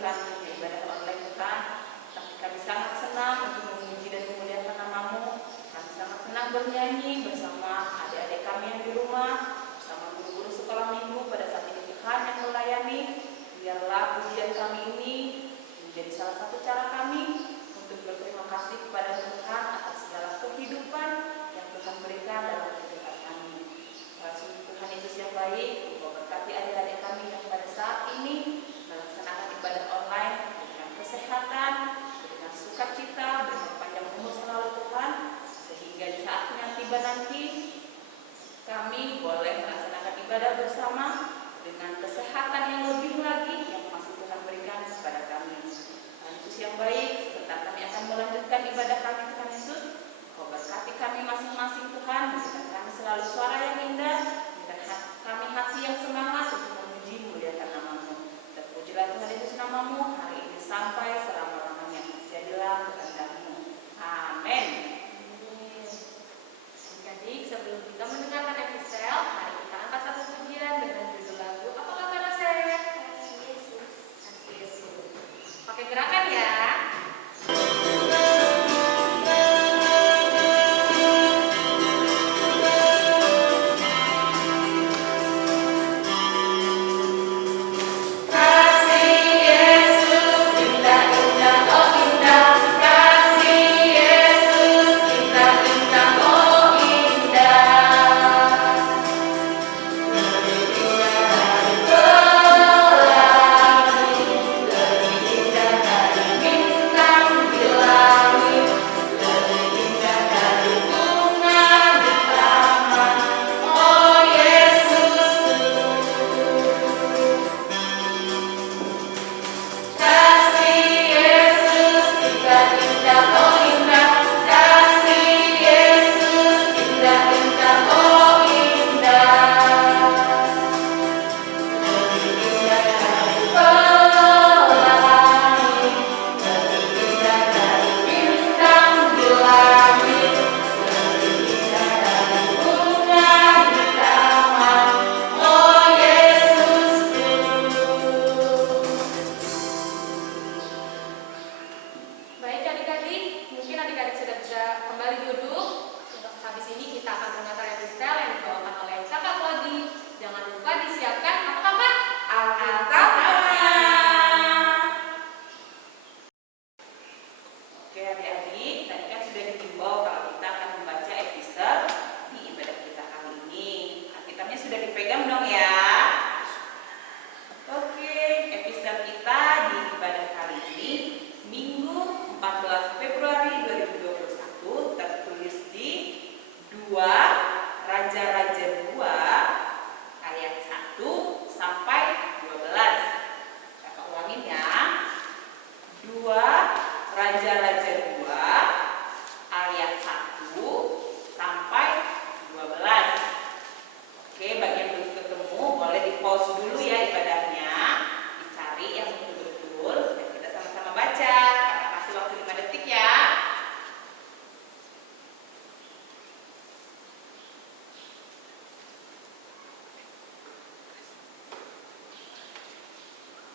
Tuhan untuk ibadah online Tuhan. Tapi kami sangat senang untuk memuji dan memuliakan nama-Mu. Kami sangat senang bernyanyi bersama adik-adik kami yang di rumah, bersama guru-guru sekolah minggu pada saat ini Tuhan yang melayani. Biarlah pujian kami ini menjadi salah satu cara kami untuk berterima kasih kepada Tuhan atas segala kehidupan yang Tuhan berikan dalam kehidupan kami. Tuhan Yesus yang baik, Engkau berkati adik-adik kami yang pada saat ini melaksanakan ibadah online dengan kesehatan, dengan sukacita, dengan panjang umur selalu Tuhan, sehingga di saatnya tiba nanti kami boleh melaksanakan ibadah bersama dengan kesehatan yang lebih lagi yang masih Tuhan berikan kepada kami. Tuhan Yesus yang baik, sebentar kami akan melanjutkan ibadah kami Tuhan Yesus. Kau berkati kami masing-masing Tuhan, berikan kami selalu suara yang indah, berikan kami hati yang semangat untuk memuji muliakan nama-Mu. Terpujilah Tuhan Yesus nama-Mu hari ini sampai selama-lamanya. Jadilah kehendak-Mu. Amin. Adik-adik, sebelum kita mendengarkan epistel, mari kita angkat satu pujian dengan judul lagu Apa Kabar Saya? Kasih Yesus. Kasih Yesus. Pakai gerakan ya.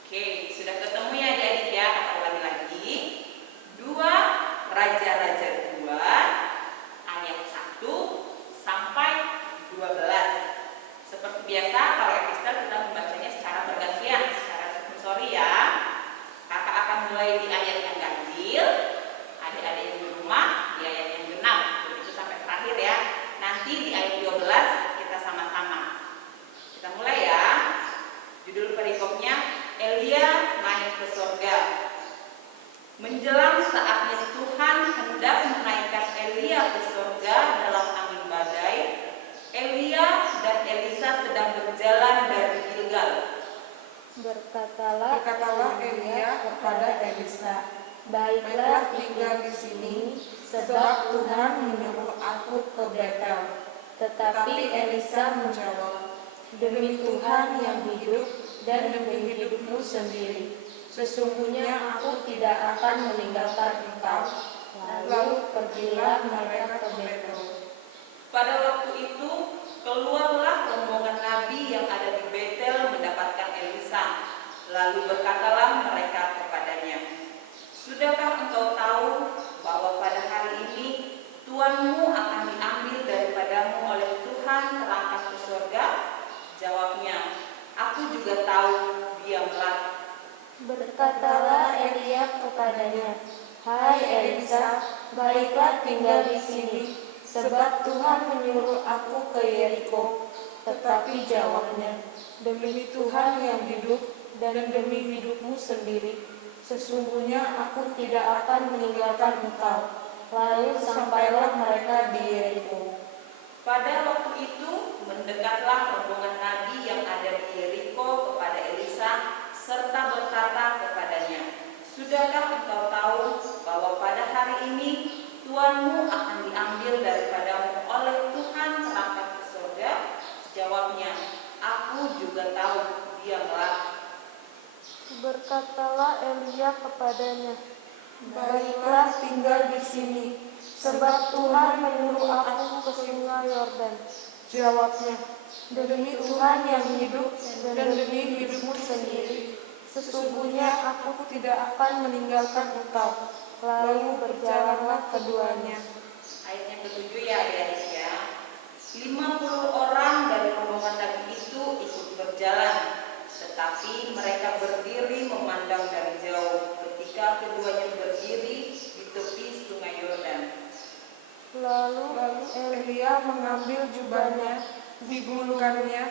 Oke, sudah ketemu ya adik-adik ya. Kita ulangi lagi. 2 Raja-Raja 2 ayat 1 sampai 12. Seperti biasa kalau epistel kita membacanya secara bergantian, secara responsori ya. Kakak akan mulai di ayat yang ganjil, adik-adik yang di rumah di ayat yang genap, begitu sampai terakhir ya. Nanti di ayat 12 kita sama-sama. Kita mulai ya. Judul perikopnya Elia naik ke surga. Menjelang saatnya Tuhan hendak menaikkan Elia ke surga dalam angin badai, Elia dan Elisa sedang berjalan dari Gilgal. Berkatalah Elia kepada Elisa, baiklah tinggal di sini, sebab Tuhan menyuruh aku ke Betel. Tetapi Elisa menjawab, demi Tuhan yang hidup dan demi hidupmu sendiri, sesungguhnya aku tidak akan meninggalkan engkau. Lalu pergilah mereka ke Betel. Pada waktu itu keluarlah rombongan nabi yang ada di Betel mendapatkan Elisa. Lalu berkatalah mereka tahu, diamlah. Berkatalah Elia kepadanya, "Hai Elisa, baiklah tinggal di sini, sebab Tuhan menyuruh aku ke Yeriko." Tetapi jawabnya, "Demi Tuhan yang hidup dan demi hidupmu sendiri, sesungguhnya aku tidak akan meninggalkan engkau." Lalu sampailah mereka di Yeriko. Pada waktu itu mendekatlah rombongan nabi yang ada di Yeriko kepada Elisa serta berkata kepadanya, "Sudahkah engkau tahu bahwa pada hari ini Tuanmu akan diambil daripadamu oleh Tuhan terangkat ke surga?" Jawabnya, "Aku juga tahu, diamlah." Berkatalah Elia kepadanya, "Baiklah tinggal di sini, sebab Tuhan menyuruh aku ke sungai Yordan." Jawabnya, "Demi Tuhan yang hidup dan demi hidupmu sendiri, sesungguhnya aku tidak akan meninggalkan engkau." Lalu berjalanlah keduanya. Ayat yang ketujuh ya adik-adik ya. 50 orang dari rombongan nabi itu ikut berjalan, tetapi mereka berdiri memandang dari jauh ketika keduanya berdiri di tepi sungai Yordan. Lalu Elia mengambil jubahnya, dipukulkannya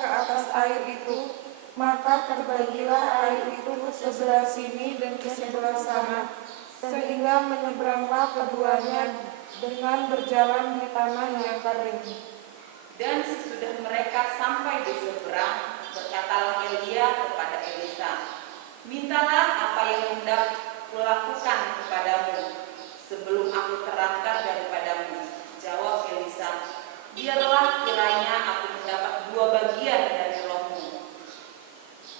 ke atas air itu, maka terbagilah air itu ke sebelah sini dan ke sebelah sana, sehingga menyeberanglah keduanya dengan berjalan di tanah yang kering. Dan sesudah mereka sampai di seberang, berkatalah Elia kepada Elisa, "Mintalah apa yang hendak kulakukan kepadamu sebelum aku terangkat daripadamu." Jawab Elisa, "Biarlah kiranya aku mendapat 2 bagian dari rohmu."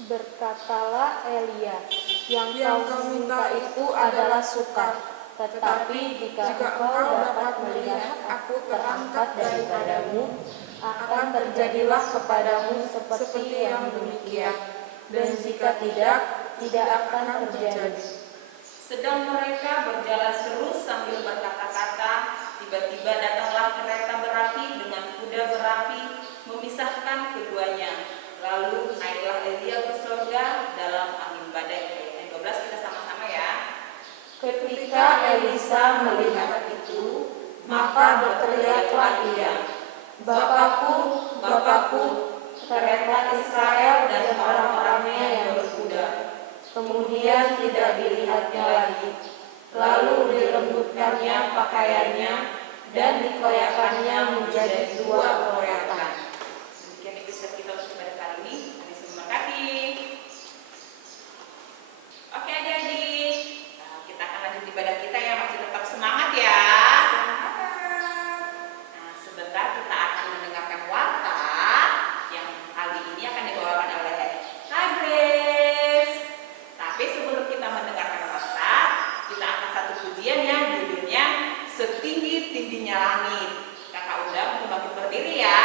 Berkatalah Elia, "Yang kau minta itu adalah sukar, tetapi jika engkau dapat melihat aku terangkat daripadamu, akan terjadilah kepadamu seperti yang demikian, dan jika tidak, tidak akan terjadi." Sedang mereka berjalan terus sambil berkata-kata, tiba-tiba datanglah kereta berapi dengan kuda berapi memisahkan keduanya. Lalu naiklah Elia ke surga dalam angin badai. Ayat 12 kita sama-sama ya. Ketika Elisa melihat itu, maka berteriaklah ia, "Bapakku, Bapakku, kereta Israel dan orang-orangnya yang berkuda." Kemudian tidak dilihatnya lagi. Lalu dirembutkannya pakaiannya dan dikoyakannya menjadi 2 koyakan. Demikian episode kita untuk pada kali ini. Kami memberkati. Oke adik-adik, kita akan lanjut ibadah kita ya, masih tetap semangat ya. Nah, sebentar kita akan mendengarkan warta yang kali ini akan dibawakan oleh Kak Grace. Tapi sebelum kita mendengarkan warta, kita akan satu pujian ya, judulnya "Setinggi-tingginya Langit". Kakak undang untuk bangkit berdiri ya.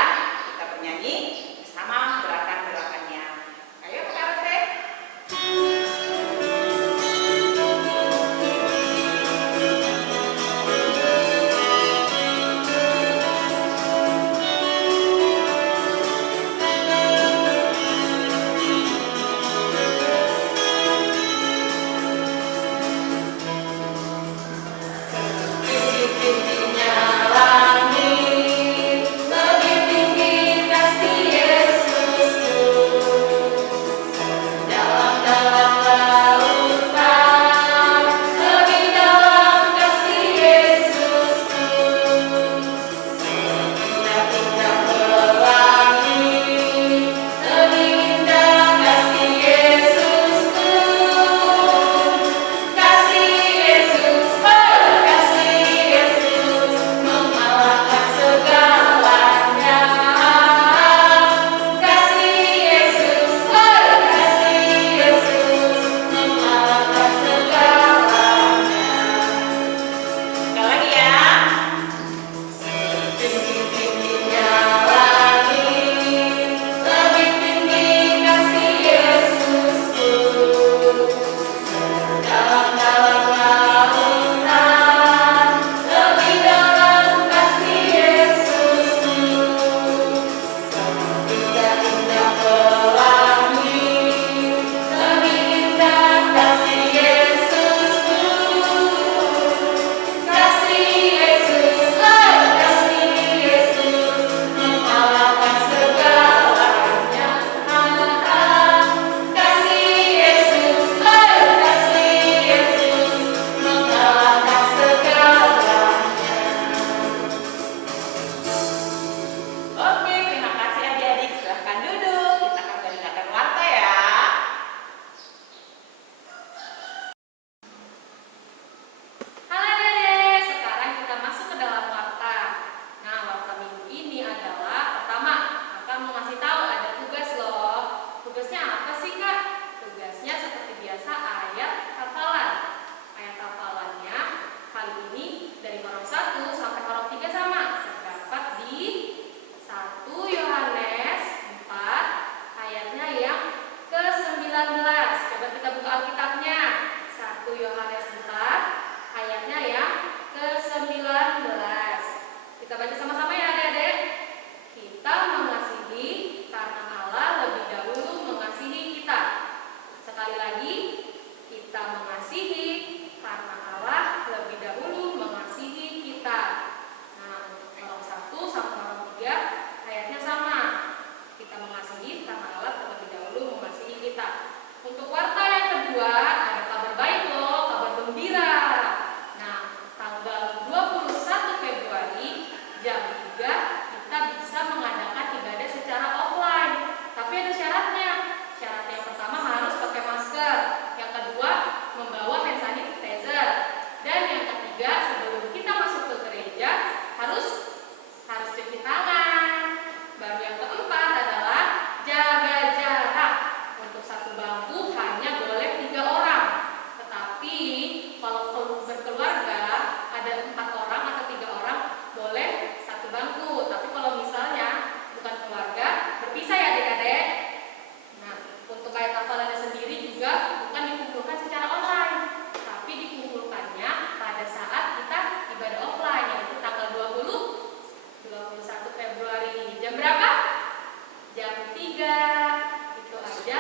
jam 3. Itu aja.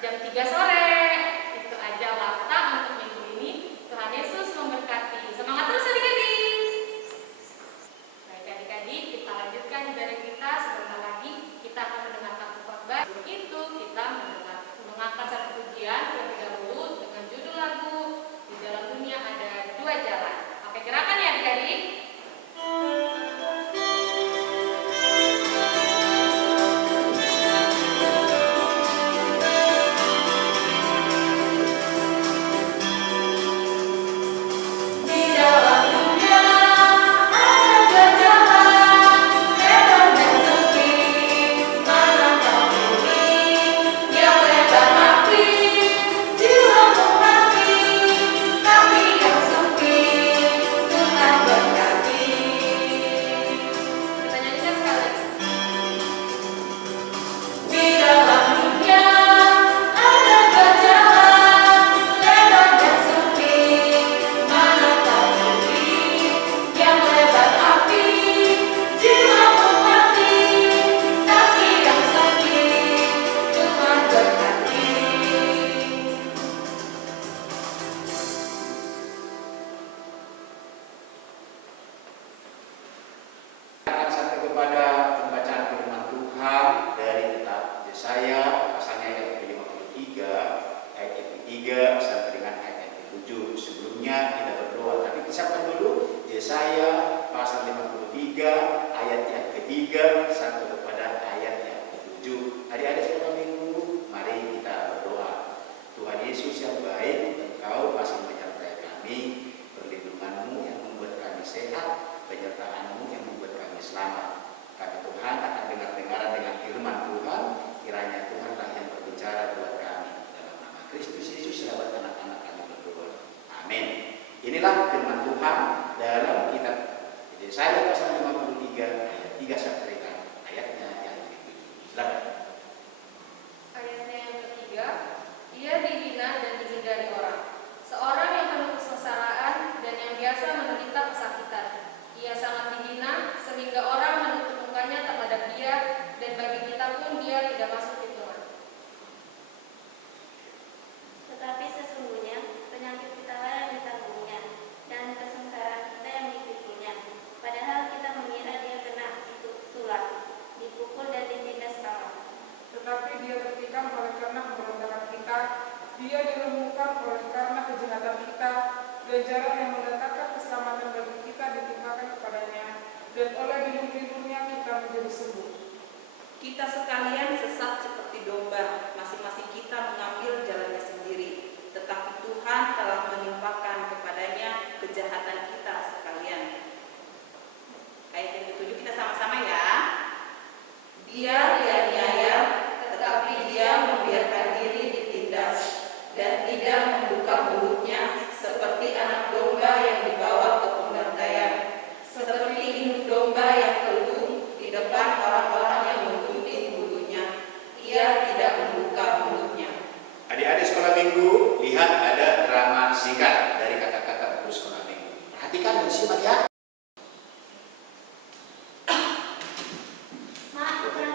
Jam 3 sore. Itu aja waktu untuk minggu ini. Tuhan Yesus memberkati. Semangat terus adik-adik. Baik adik-adik, kita lanjutkan ibadah kita. Sebentar lagi kita akan mendengarkan khotbah. Itu kita mengangkat satu pujian terlebih dahulu dengan judul lagu Di Dalam Dunia Ada Dua Jalan. Oke, gerakan ya adik-adik. Inilah firman Tuhan dalam kitab Yesaya pasal 53 ayat 3 sampai dengan ayatnya yang ke-7. Silakan. Ayatnya yang ketiga, ia dihina dan dihindari orang. Seorang yang penuh kesengsaraan dan yang biasa menderita kesakitan. Ia sangat dihina sehingga orang menutup mukanya terhadap dia, dan bagi kita pun dia tidak masuk hitungan. Tetapi sesungguhnya penyakit kita lah yang ditanggungnya, dan kesengsaraan kita yang dipikulnya. Padahal kita mengira dia kena tulah, dipukul dan ditindas tangan. Tetapi dia tertikam oleh karena pemberontakan kita, dia diremukkan oleh karena kejahatan kita, ganjaran yang mendatangkan keselamatan bagi kita ditimpakan kepadanya, dan oleh bibir-bibirnya kita menjadi sembuh. Kita sekalian sesat seperti domba, masing-masing kita mengambil jalannya sendiri. Tetapi Tuhan telah menimpakan kepadanya kejahatan kita sekalian. Ayat yang ke-7 kita sama-sama ya. Dia dianiaya, tetapi dia membiarkan diri ditindas, dan tidak membuka mulutnya seperti anak domba yang dibawa ke pembantaian, seperti induk domba yang teluh di depan orang-orang yang menggunting bulunya. Ia tidak membuka mulutnya. Adik-adik sekolah minggu, lihat ada drama singkat dari kata-kata guru sekolah minggu. Perhatikan dan simak ya. Mak, bukan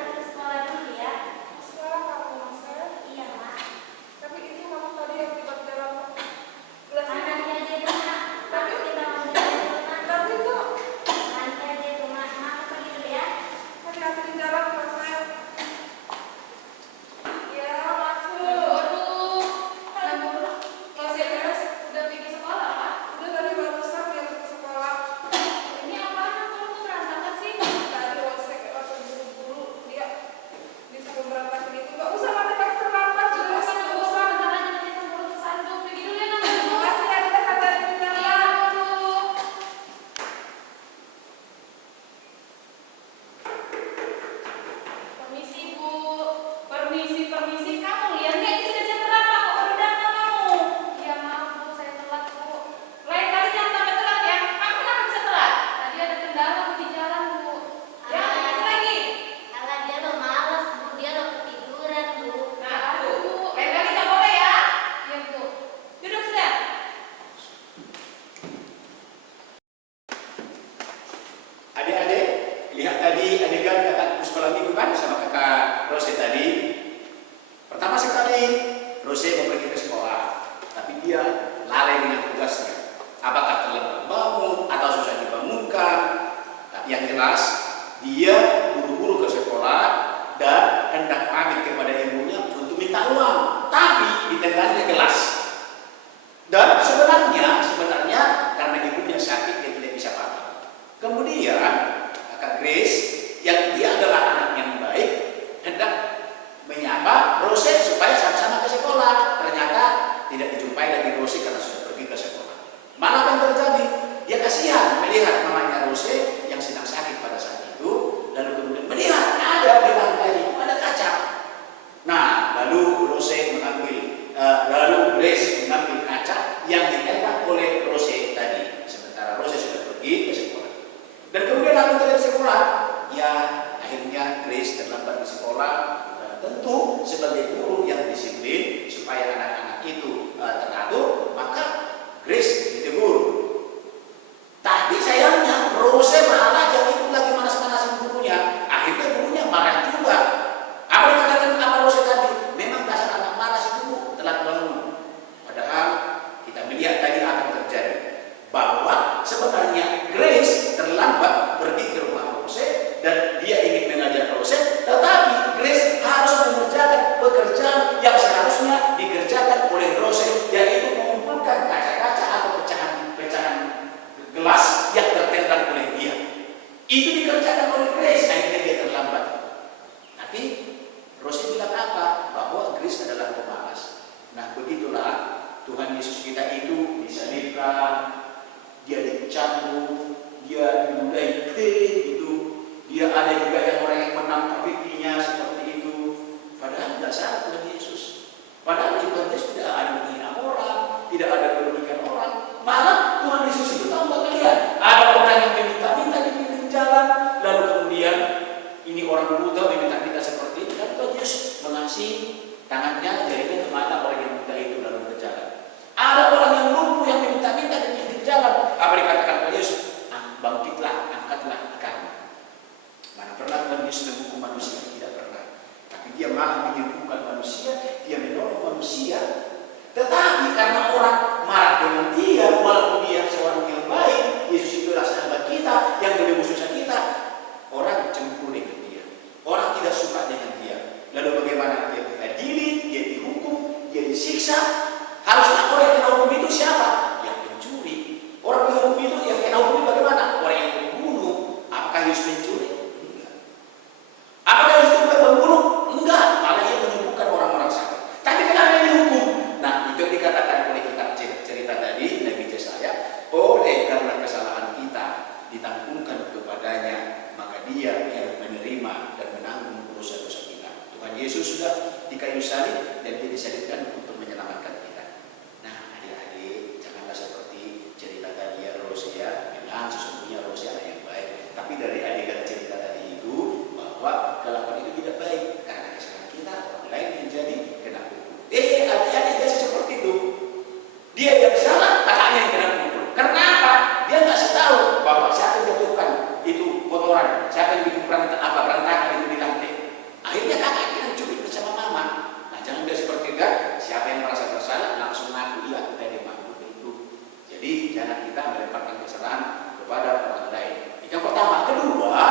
sekolah, dan tentu sebagai guru yang disiplin supaya anak-anak itu teratur, maka Grace ditegur. Tapi sayangnya Rose malah yang itu lagi manas-manasin gurunya. Akhirnya gurunya marah juga. Apa dikatakan apa Rose tadi? Memang dasar anak malas itu Bu, telat bangun. Padahal kita melihat tadi akan terjadi bahwa sebenarnya Grace terlambat pergi ke rumah Rose dan dia ingin mengajar Rose, tetapi Grace harus mengerjakan pekerjaan yang seharusnya dikerjakan oleh Rose, yaitu mengumpulkan kaca-kaca atau pecahan-pecahan gelas yang tertendang oleh dia. Itu dikerjakan oleh Grace, akhirnya dia terlambat. Tapi Rose bilang apa? Bahwa Grace adalah pemalas. Nah, begitulah Tuhan Yesus kita itu disalibkan, dia dicambuk, dia dimulai gitu. Dia ada juga yang orang yang menangkap pipinya seperti itu. Padahal tidak salah Tuhan Yesus. Padahal Tuhan Yesus tidak ada menghina orang, tidak ada merugikan orang. Malah Tuhan Yesus itu tahu nggak kalian? Ada orang yang meminta-minta di pinggir jalan, lalu kemudian ini orang buta meminta-minta seperti itu, dan Tuhan Yesus mengasihi tangannya jarinya ke mata orang yang buta itu lalu berjalan. Ada orang yang lumpuh yang meminta-minta di pinggir jalan. Apa dikatakan Tuhan Yesus? Bangkitlah, angkatlah ikanmu. Mana pernah Tuhan Yesus menghukum manusia? Tidak pernah. Tapi dia malah menyembuhkan manusia, dia menolong manusia. Tetapi karena orang marah dengan dia, walaupun dia seorang yang baik, Yesus itu adalah sahabat kita yang menebus dosa kita, orang cemburu dengan dia. Orang tidak suka dengan dia. Lalu bagaimana? Dia diadili, dia dihukum, dia disiksa. Harusnya orang yang kena hukum itu siapa? Yang pencuri. Orang yang hukum itu, yang kena hukum itu bagaimana? Orang yang membunuh. Apakah Yesus mencuri? Enggak. Apakah Yesus itu membunuh? Enggak. Malah ia menyembuhkan orang-orang sakit. Tapi kenapa dia dihukum? Nah, itu dikatakan oleh kitab cerita tadi, Nabi Yesaya, oleh karena kesalahan kita ditanggungan kepadanya, maka dia yang menerima dan menanggung dosa-dosa kita. Tuhan Yesus sudah di kayu salib dan dia disalibkan untuk menyelamatkan kita. Nah, adik-adik, janganlah seperti cerita tadi ya Rose ya, memang sesungguhnya Rose anak yang baik. Tapi dari adegan cerita tadi itu, bahwa kelakuan itu tidak baik karena kesalahan kita, orang lain menjadi kena hukum. Adik-adik biasa seperti itu. Dia yang salah, kakaknya yang kena hukum. Karena apa? Dia nggak tahu bahwa siapa yang jatuhkan itu kotoran, siapa yang bikin berantakan itu di lantai. Akhirnya kakaknya yang curi bersama mama. Nah, jangan dia seperti itu. Siapa yang merasa bersalah langsung ngaku, iya kita dimakhluk itu. Jadi jangan kita melemparkan kesalahan kepada orang lain. Itu yang pertama. Kedua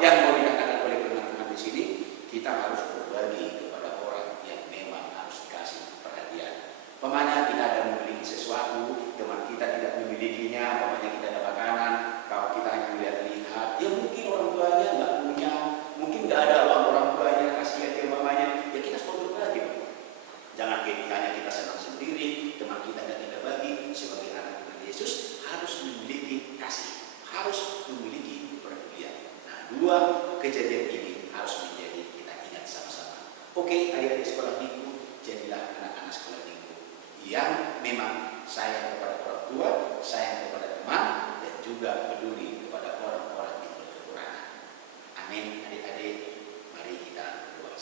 yang mau dikatakan oleh teman-teman di sini, kita harus berbagi kepada orang yang memang harus dikasih perhatian. Pemanya kita ada memiliki sesuatu, teman kita tidak memilikinya, pemanya kita ada makanan, kalau kita hanya melihat-lihat, ya mungkin orang tuanya nggak punya, mungkin nggak ada uang orang tuanya, kasihan dia mamanya, ya kita harus berbagi. Jangan hanya kita senang sendiri, teman kita dan kita bagi. Sebagai anak Tuhan Yesus harus memiliki kasih, harus memiliki perhatian. Nah, dua kejadian ini harus menjadi kita ingat sama-sama. Oke, adik-adik sekolah minggu, jadilah anak-anak sekolah minggu yang memang sayang kepada orang tua, sayang kepada teman, dan juga peduli kepada orang-orang yang berkekurangan. Amin, adik-adik. Mari kita berdoa.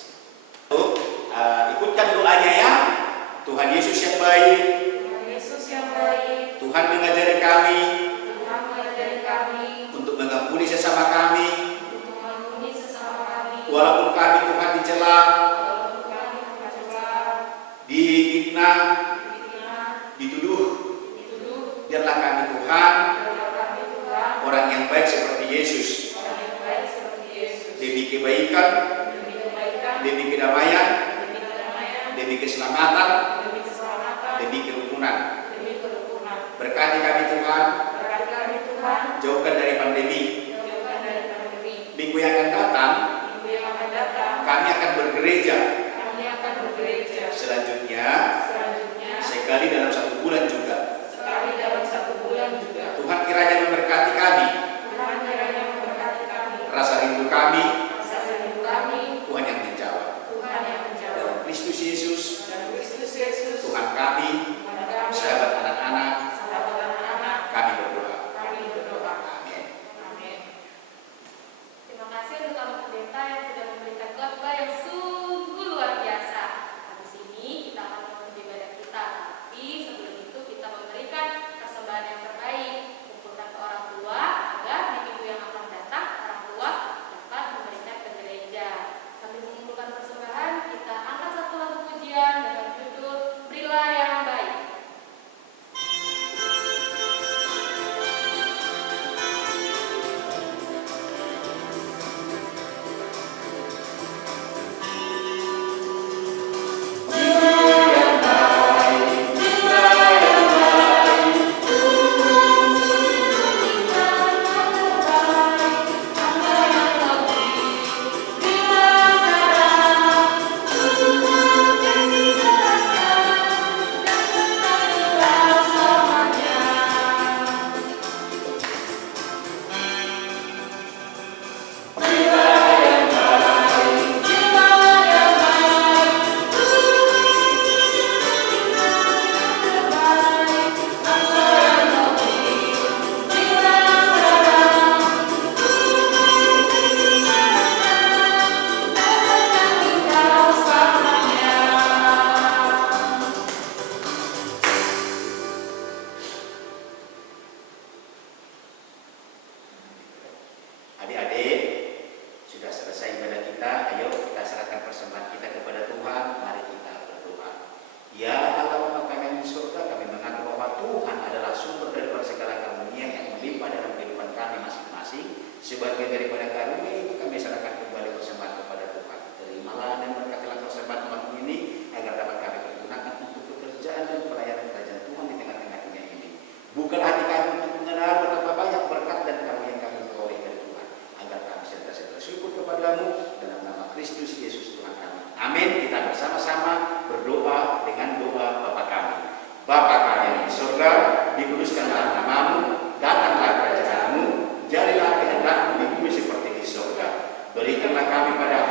Ikutkan doanya ya. Tuhan Yesus yang baik, Tuhan mengajari kami untuk mengampuni sesama kami, walaupun kami Tuhan dicela, difitnah, dituduh. Biarlah kami Tuhan orang yang baik seperti Yesus, demi kebaikan, demi kedamaian, demi keselamatan, demi kerukunan. Berkati kami Tuhan, jauhkan dari pandemi. Minggu yang akan datang, kami akan bergereja. Selanjutnya, sekali dalam 1 bulan juga. Tuhan kiranya memberkati kami. Rasa rindu kami, Tuhan yang menjawab. Dalam Kristus Yesus, Tuhan kami, sahabat anak-anak, Amin. Kita bersama-sama berdoa dengan doa Bapa kami. Bapa kami yang di surga, dikuduskanlah namamu, datanglah kerajaanmu, jadilah kehendakmu di bumi seperti di surga. Berikanlah kami pada